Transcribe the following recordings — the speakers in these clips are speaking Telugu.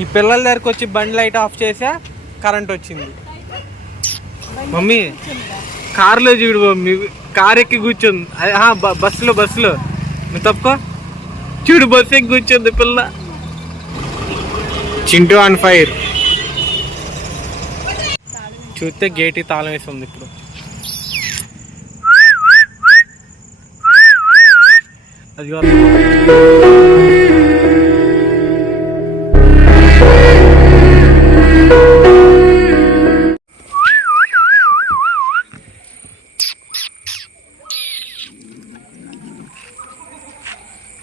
ఈ పిల్లల దగ్గరకు వచ్చి బండి లైట్ ఆఫ్ చేసా కరెంట్ వచ్చింది. మమ్మీ కారులో చూడు మమ్మీ కార్ ఎక్కి కూర్చుంది. బస్సులో బస్సులో. నువ్వు తప్పుకో. చూడు బస్సు ఎక్కి కూర్చుంది పిల్ల. Chintu on fire. చూస్తే గేట్ తాళం ఉంది ఇప్పుడు. అది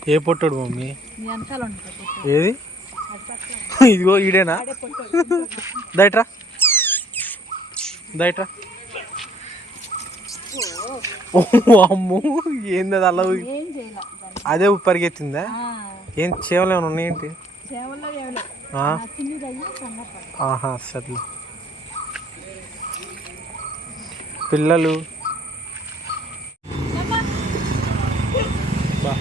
ఏ పొట్టాడు మమ్మీ? ఏది? ఇదిగో ఈడేనా? దయట్రా. దయట్రా. అమ్ము ఏంది అది అలా. అదే పరిగెత్తిందా ఏం చేవలు ఏమైనా ఉన్నాయేంటి ఆహా సర్లే. పిల్లలు బా.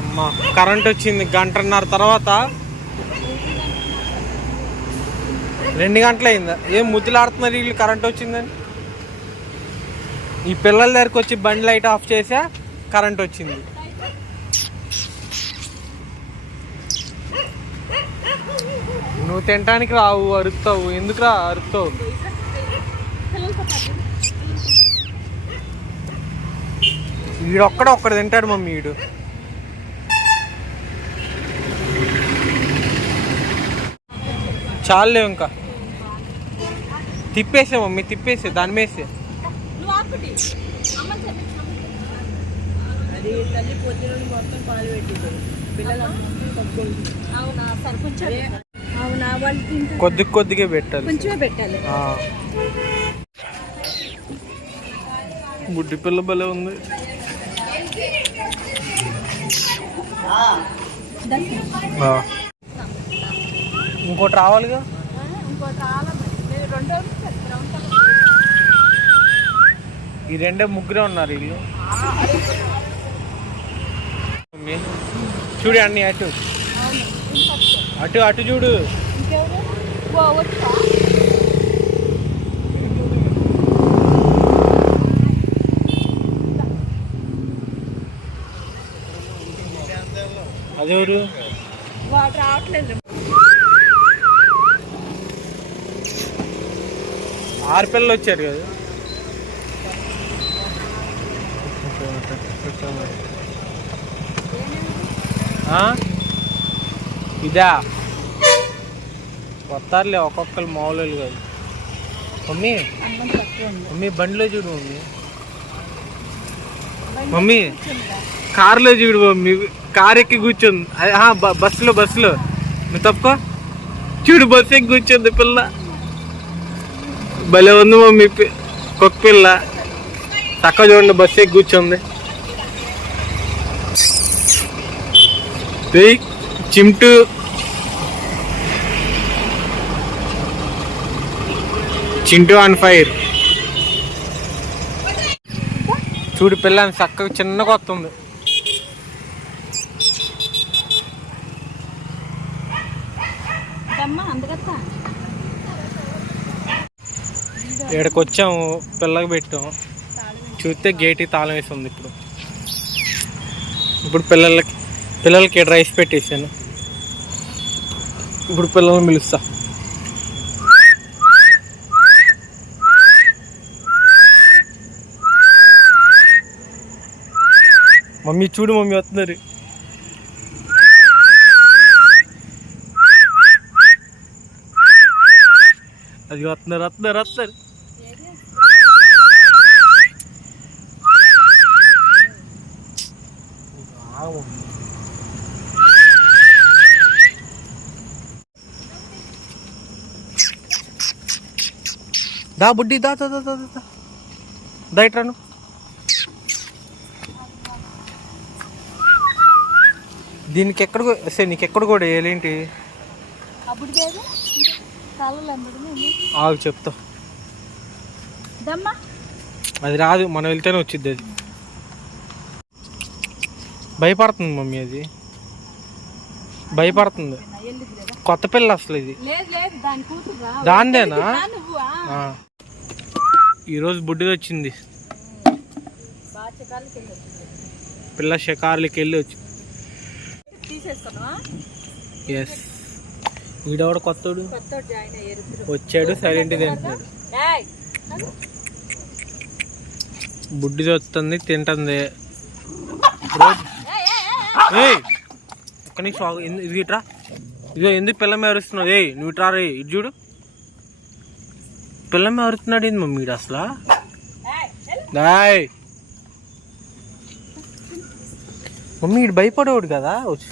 అమ్మా కరెంట్ వచ్చింది గంటన్నర తర్వాత రెండు గంటలు అయిందా ఏం ముద్దులాడుతున్నారు వీళ్ళు కరెంట్ వచ్చిందని? ఈ పిల్లల దగ్గరకు వచ్చి బండి లైట్ ఆఫ్ చేసా కరెంట్ వచ్చింది. నువ్వు తినడానికి రావు అరుస్తావు. ఎందుకురా అరుస్తావు? వీడొక్కడ ఒక్కడ తింటాడు మమ్మీ వీడు చాలే ఇంకా. తిప్పేసే మమ్మీ తిప్పేసే దాని మేసే నువ్వు ఆకుటి అమ్మని చెప్పి. అది తల్లి పొద్దున మొత్తం పాలు పెట్టింది పిల్లలు అవునా సరే కొంచెం అవునా వాళ్ళు తింటారు. కొద్ది కొద్దిగా పెట్టాలి. కొంచెమే పెట్టాలి. ఆ. బుడ్డి పిల్ల భలే ఉంది. ఆ. ఇంకోటి రావాలిగా? ఈ రెండే ముగ్గురే ఉన్నారు వీళ్ళు. చూడు అన్ని అటు. అటు అటు చూడు. అదెవరు? రావట్లేదు. ఆరు పిల్లలు వచ్చారు కదా. ఆ? ఇదా? వస్తారులే ఒక్కొక్కరు మామూలు కాదు. మమ్మీ మమ్మీ బండిలో చూడు మమ్మీ. మమ్మీ కారులో చూడు మమ్మీ. కార్ ఎక్కి కూర్చుంది. బ- బస్సులో బస్సులో. నువ్వు తప్పుకో. చూడు బస్సు ఎక్కి కూర్చుంది పిల్ల. భలే ఉంది మమ్మీ పి- కుక్క పిల్ల. చక్క చూడండి బస్సు ఎక్కి కూర్చుంది. చిమ్టు చింటూ. On fire. చూడు పిల్ల చక్కగా చిన్నగా వస్తుంది అందుకత్తా? ఇక్కడికి వచ్చాము పిల్లకి పెట్టాం. చూస్తే గేట్కి తాళం వేసి ఉంది ఇప్పుడు. ఇప్పుడు పిల్లలకి పిల్లలకి రైస్ పెట్టేసాను. ఇప్పుడు పిల్లల్ని పిలుస్తా. మమ్మీ చూడు మమ్మీ వస్తున్నారు. అది వస్తున్నారు వస్తున్నారు వస్తున్నారు. ఆగు. దా బుడ్డి దా దా దా దా దా, దా. దా ఇట్రాను దీనికి ఎక్కడ సరే నీకు ఎక్కడ కూడా ఎంబడి ఆగు చెప్తా. అది రాదు మనం వెళ్తేనే వచ్చింది అది. భయపడుతుంది మమ్మీ అది. భయపడుతుంది. కొత్త పిల్ల అసలు ఇది. దాందేనా. ఈరోజు బుడ్డిది వచ్చింది. పిల్ల షికార్లకి వెళ్ళి వచ్చి ఎస్ ఈడవాడు కొత్తడు. వచ్చాడు సైలెంట్ తింటున్నాడు. బుడ్డిది వస్తుంది తింటుంది. ఒక్క నిమిషం ఇది ఇట్రా. ఇదిగో ఎందుకు పిల్ల మేరుస్తున్నావు ఏయ్ నువ్వు ఇట్రా రే ఇటు చూడు. పిల్ల మేరుతున్నాడు ఏంది మమ్మీ అసలు. దాయ్ మమ్మీ ఇటు భయపడేవాడు కదా వచ్చి.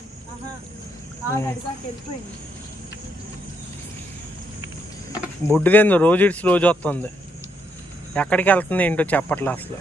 బుడ్డిదేందో రోజు ఇడిచి రోజు వస్తుంది. ఎక్కడికి వెళ్తుంది ఏంటో చెప్పట్లే అసలు.